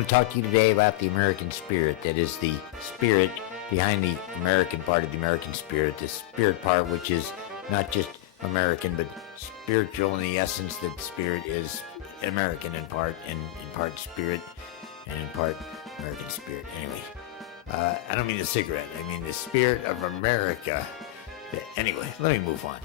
want to talk to you today about the American spirit. That is the spirit behind the American part of the American spirit. The spirit part, which is not just American, but spiritual in the essence that spirit is American in part, and in part spirit, and in part American spirit. Anyway, I don't mean the cigarette. I mean the spirit of America. Anyway, let me move on.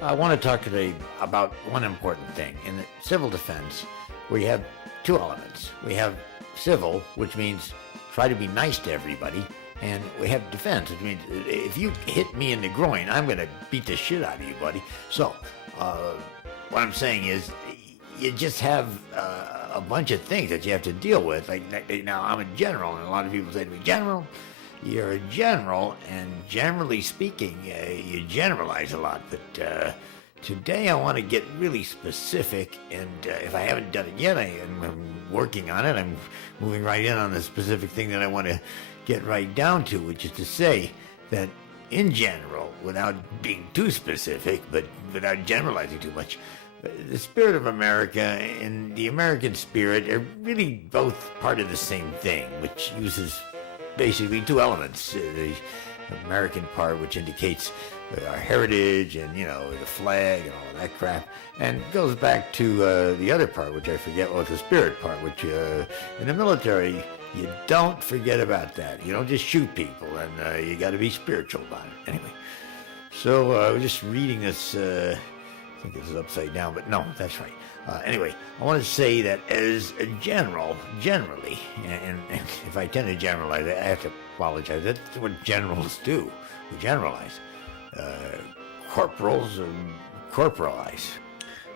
I want to talk today about one important thing. In the civil defense, we have two elements. We have civil, which means try to be nice to everybody, and we have defense, which means if you hit me in the groin, I'm going to beat the shit out of you, buddy. So, what I'm saying is, you just have a bunch of things that you have to deal with. Like, now, I'm a general, and a lot of people say to me, General, you're a general, and generally speaking, you generalize a lot, but today I want to get really specific, and if I haven't done it yet, I'm working on it. I'm moving right in on the specific thing that I want to get right down to, which is to say that in general, without being too specific, but without generalizing too much, the spirit of America and the American spirit are really both part of the same thing, which uses basically two elements. The American part, which indicates our heritage and, the flag and all of that crap, and goes back to the other part, which I forget, the spirit part, which in the military, you don't forget about that. You don't just shoot people, and you got to be spiritual about it. Anyway, so I was just reading this, I think it was upside down, but no, that's right. Anyway, I want to say that as a general, generally, and if I tend to generalize, I have to apologize. That's what generals do. We generalize. Corporals corporalize.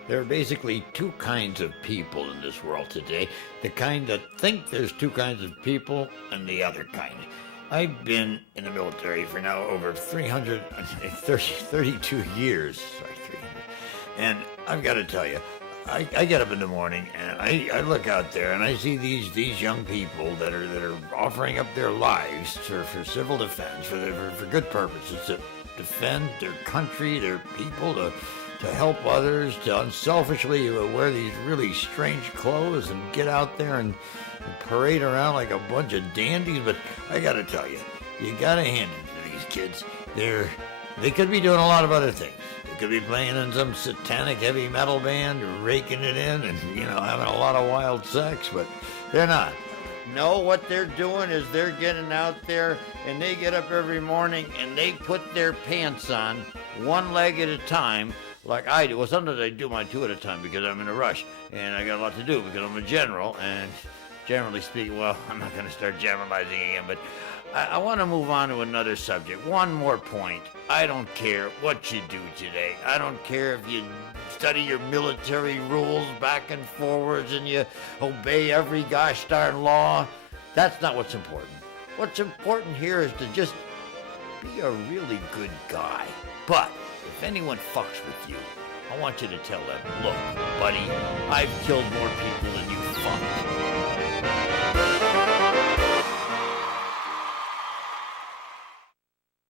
There are basically two kinds of people in this world today. The kind that think there's two kinds of people, and the other kind. I've been in the military for now over 32 years. Sorry, 300. And I've got to tell you, I get up in the morning and I look out there and I see these young people that are offering up their lives for civil defense, for good purposes, to defend their country, their people, to help others, to unselfishly wear these really strange clothes and get out there and parade around like a bunch of dandies. But I gotta tell you, you gotta hand it to these kids. They could be doing a lot of other things. They could be playing in some satanic heavy metal band, raking it in, and having a lot of wild sex, but they're not. No, what they're doing is they're getting out there, and they get up every morning and they put their pants on one leg at a time, like I do. Well, sometimes I do mine two at a time because I'm in a rush and I got a lot to do because I'm a general, and generally speaking, well, I'm not going to start generalizing again, but I want to move on to another subject. One more point. I don't care what you do today. I don't care if you study your military rules back and forwards and you obey every gosh darn law. That's not what's important. What's important here is to just be a really good guy. But if anyone fucks with you, I want you to tell them, look, buddy, I've killed more people than you fucked.